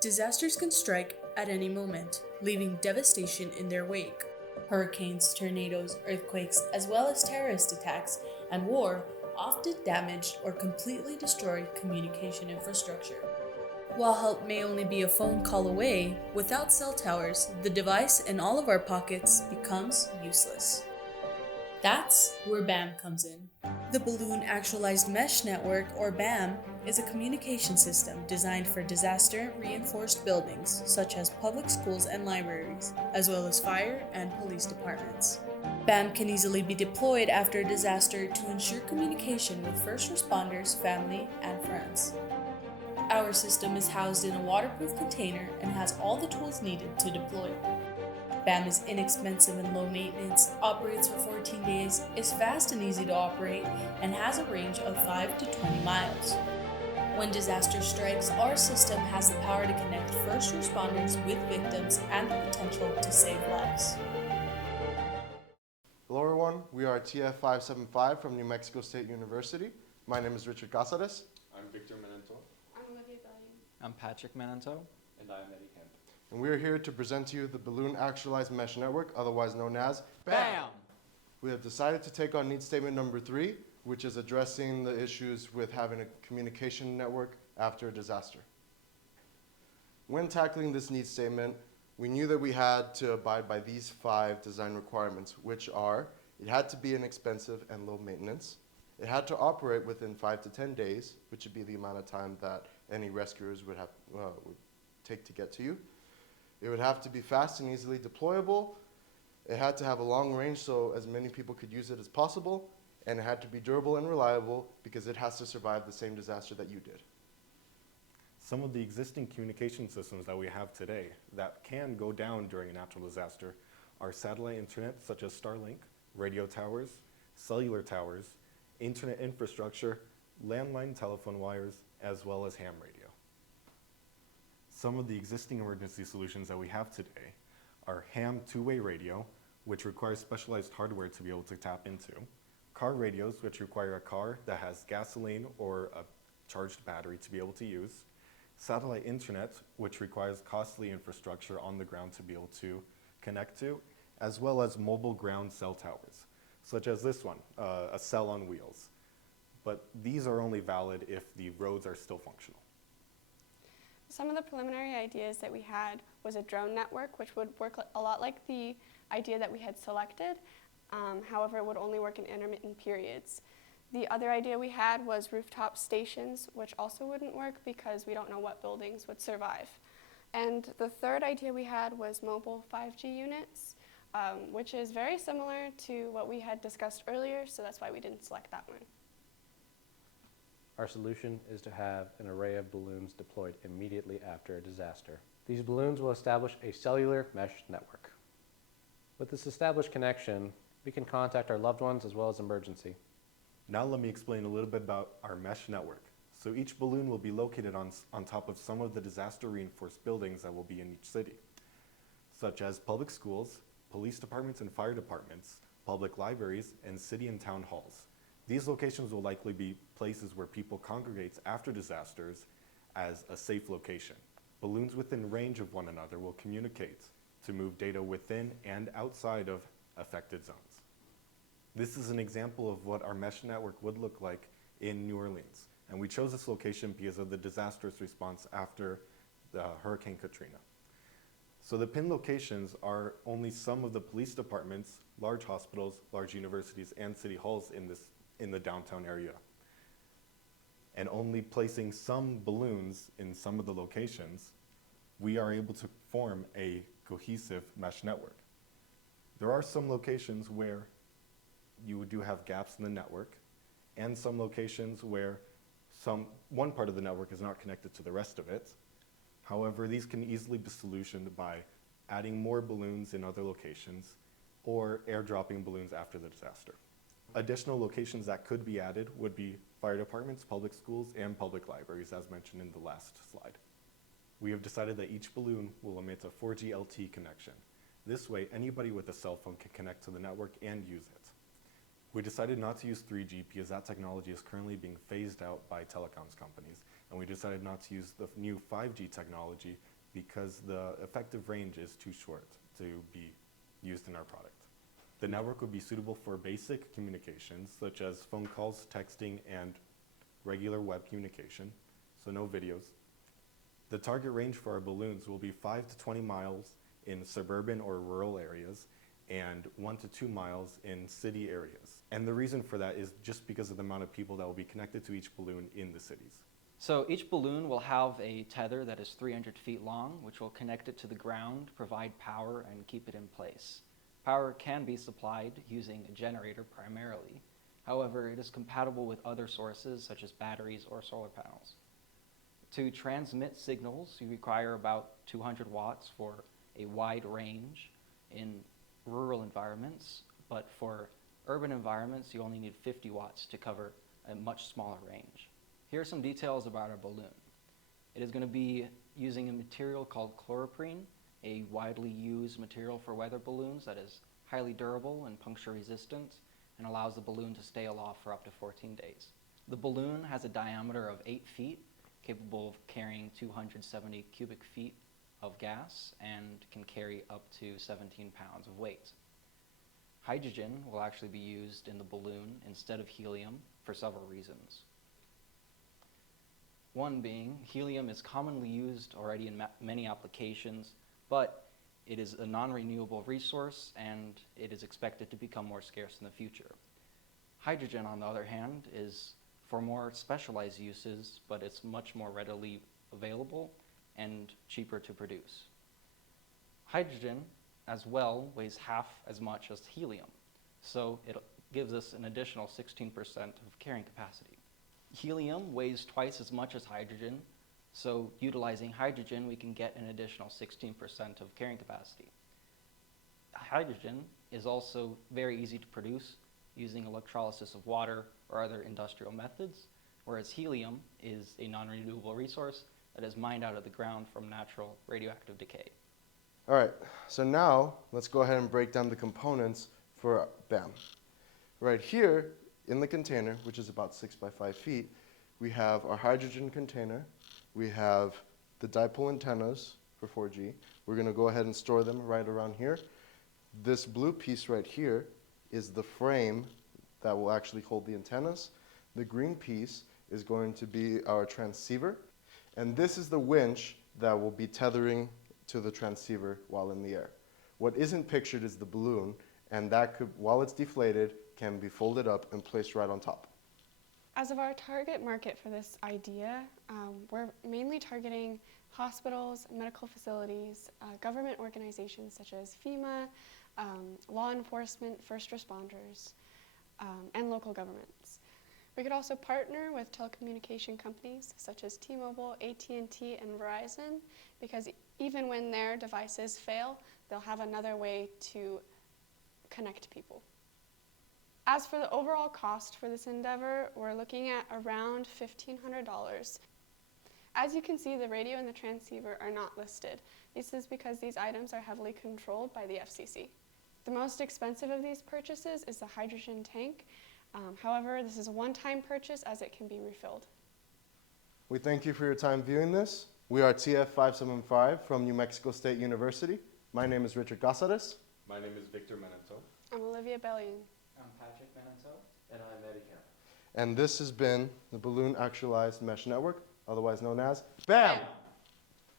Disasters can strike at any moment, leaving devastation in their wake. Hurricanes, tornadoes, earthquakes, as well as terrorist attacks and war often damage or completely destroy communication infrastructure. While help may only be a phone call away, without cell towers, the device in all of our pockets becomes useless. That's where B.A.M.N comes in. The Balloon Actualized Mesh Network, or B.A.M.N, is a communication system designed for disaster-reinforced buildings, such as public schools and libraries, as well as fire and police departments. B.A.M.N can easily be deployed after a disaster to ensure communication with first responders, family, and friends. Our system is housed in a waterproof container and has all the tools needed to deploy. B.A.M.N is inexpensive and low maintenance, operates for 14 days, is fast and easy to operate, and has a range of 5 to 20 miles. When disaster strikes, our system has the power to connect first responders with victims and the potential to save lives. Hello everyone, we are TF575 from New Mexico State University. My name is Richard Casares. I'm Victor Menento. I'm Olivia Bellion. I'm Patrick Menento. And I'm Eddie Kemp. And we are here to present to you the Balloon Actualized Mesh Network, otherwise known as B.A.M.N. We have decided to take on need statement number 3, which is addressing the issues with having a communication network after a disaster. When tackling this need statement, we knew that we had to abide by these 5 design requirements, which are: it had to be inexpensive and low maintenance, it had to operate within 5 to 10 days, which would be the amount of time that any rescuers would take to get to you. It would have to be fast and easily deployable. It had to have a long range so as many people could use it as possible. And it had to be durable and reliable because it has to survive the same disaster that you did. Some of the existing communication systems that we have today that can go down during a natural disaster are satellite internet such as Starlink, radio towers, cellular towers, internet infrastructure, landline telephone wires, as well as ham radio. Some of the existing emergency solutions that we have today are ham two-way radio, which requires specialized hardware to be able to tap into, car radios, which require a car that has gasoline or a charged battery to be able to use, satellite internet, which requires costly infrastructure on the ground to be able to connect to, as well as mobile ground cell towers, such as this one, a cell on wheels. But these are only valid if the roads are still functional. Some of the preliminary ideas that we had was a drone network, which would work a lot like the idea that we had selected. However, it would only work in intermittent periods. The other idea we had was rooftop stations, which also wouldn't work because we don't know what buildings would survive. And the third idea we had was mobile 5G units, which is very similar to what we had discussed earlier, so that's why we didn't select that one. Our solution is to have an array of balloons deployed immediately after a disaster. These balloons will establish a cellular mesh network. With this established connection, we can contact our loved ones as well as emergency. Now let me explain a little bit about our mesh network. So each balloon will be located on top of some of the disaster-reinforced buildings that will be in each city, such as public schools, police departments and fire departments, public libraries, and city and town halls. These locations will likely be places where people congregate after disasters as a safe location. Balloons within range of one another will communicate to move data within and outside of affected zones. This is an example of what our mesh network would look like in New Orleans. And we chose this location because of the disastrous response after the Hurricane Katrina. So the pin locations are only some of the police departments, large hospitals, large universities, and city halls in the downtown area. And only placing some balloons in some of the locations, we are able to form a cohesive mesh network. There are some locations where you do have gaps in the network, and some locations where one part of the network is not connected to the rest of it. However, these can easily be solutioned by adding more balloons in other locations or airdropping balloons after the disaster. Additional locations that could be added would be fire departments, public schools, and public libraries, as mentioned in the last slide. We have decided that each balloon will emit a 4G LTE connection. This way, anybody with a cell phone can connect to the network and use it. We decided not to use 3G because that technology is currently being phased out by telecoms companies, and we decided not to use the new 5G technology because the effective range is too short to be used in our product. The network would be suitable for basic communications, such as phone calls, texting, and regular web communication, so no videos. The target range for our balloons will be 5 to 20 miles in suburban or rural areas, and 1 to 2 miles in city areas. And the reason for that is just because of the amount of people that will be connected to each balloon in the cities. So each balloon will have a tether that is 300 feet long, which will connect it to the ground, provide power, and keep it in place. Power can be supplied using a generator primarily. However, it is compatible with other sources such as batteries or solar panels. To transmit signals, you require about 200 watts for a wide range in rural environments, but for urban environments, you only need 50 watts to cover a much smaller range. Here are some details about our balloon. It is going to be using a material called chloroprene, a widely used material for weather balloons that is highly durable and puncture resistant and allows the balloon to stay aloft for up to 14 days. The balloon has a diameter of 8 feet, capable of carrying 270 cubic feet of gas and can carry up to 17 pounds of weight. Hydrogen will actually be used in the balloon instead of helium for several reasons. One being, helium is commonly used already in many applications, but it is a non-renewable resource and it is expected to become more scarce in the future. Hydrogen, on the other hand, is for more specialized uses, but it's much more readily available and cheaper to produce. Hydrogen, as well, weighs half as much as helium, so it gives us an additional 16% of carrying capacity. Helium weighs twice as much as hydrogen, so utilizing hydrogen, we can get an additional 16% of carrying capacity. Hydrogen is also very easy to produce using electrolysis of water or other industrial methods, whereas helium is a non-renewable resource that is mined out of the ground from natural radioactive decay. All right, so now let's go ahead and break down the components for B.A.M.N. Right here in the container, which is about 6 by 5 feet, we have our hydrogen container, we have the dipole antennas for 4G. We're going to go ahead and store them right around here. This blue piece right here is the frame that will actually hold the antennas. The green piece is going to be our transceiver, and this is the winch that will be tethering to the transceiver while in the air. What isn't pictured is the balloon, and that could, while it's deflated, can be folded up and placed right on top. As of our target market for this idea, we're mainly targeting hospitals, medical facilities, government organizations such as FEMA, law enforcement, first responders, and local governments. We could also partner with telecommunication companies such as T-Mobile, AT&T, and Verizon, because even when their devices fail, they'll have another way to connect people. As for the overall cost for this endeavor, we're looking at around $1,500. As you can see, the radio and the transceiver are not listed. This is because these items are heavily controlled by the FCC. The most expensive of these purchases is the hydrogen tank. However, this is a one-time purchase as it can be refilled. We thank you for your time viewing this. We are TF575 from New Mexico State University. My name is Richard Casares. My name is Victor Menento. I'm Olivia Bellion. I'm Patrick Menento. And I'm Eddie Camp. And this has been the Balloon Actualized Mesh Network, otherwise known as B.A.M.N.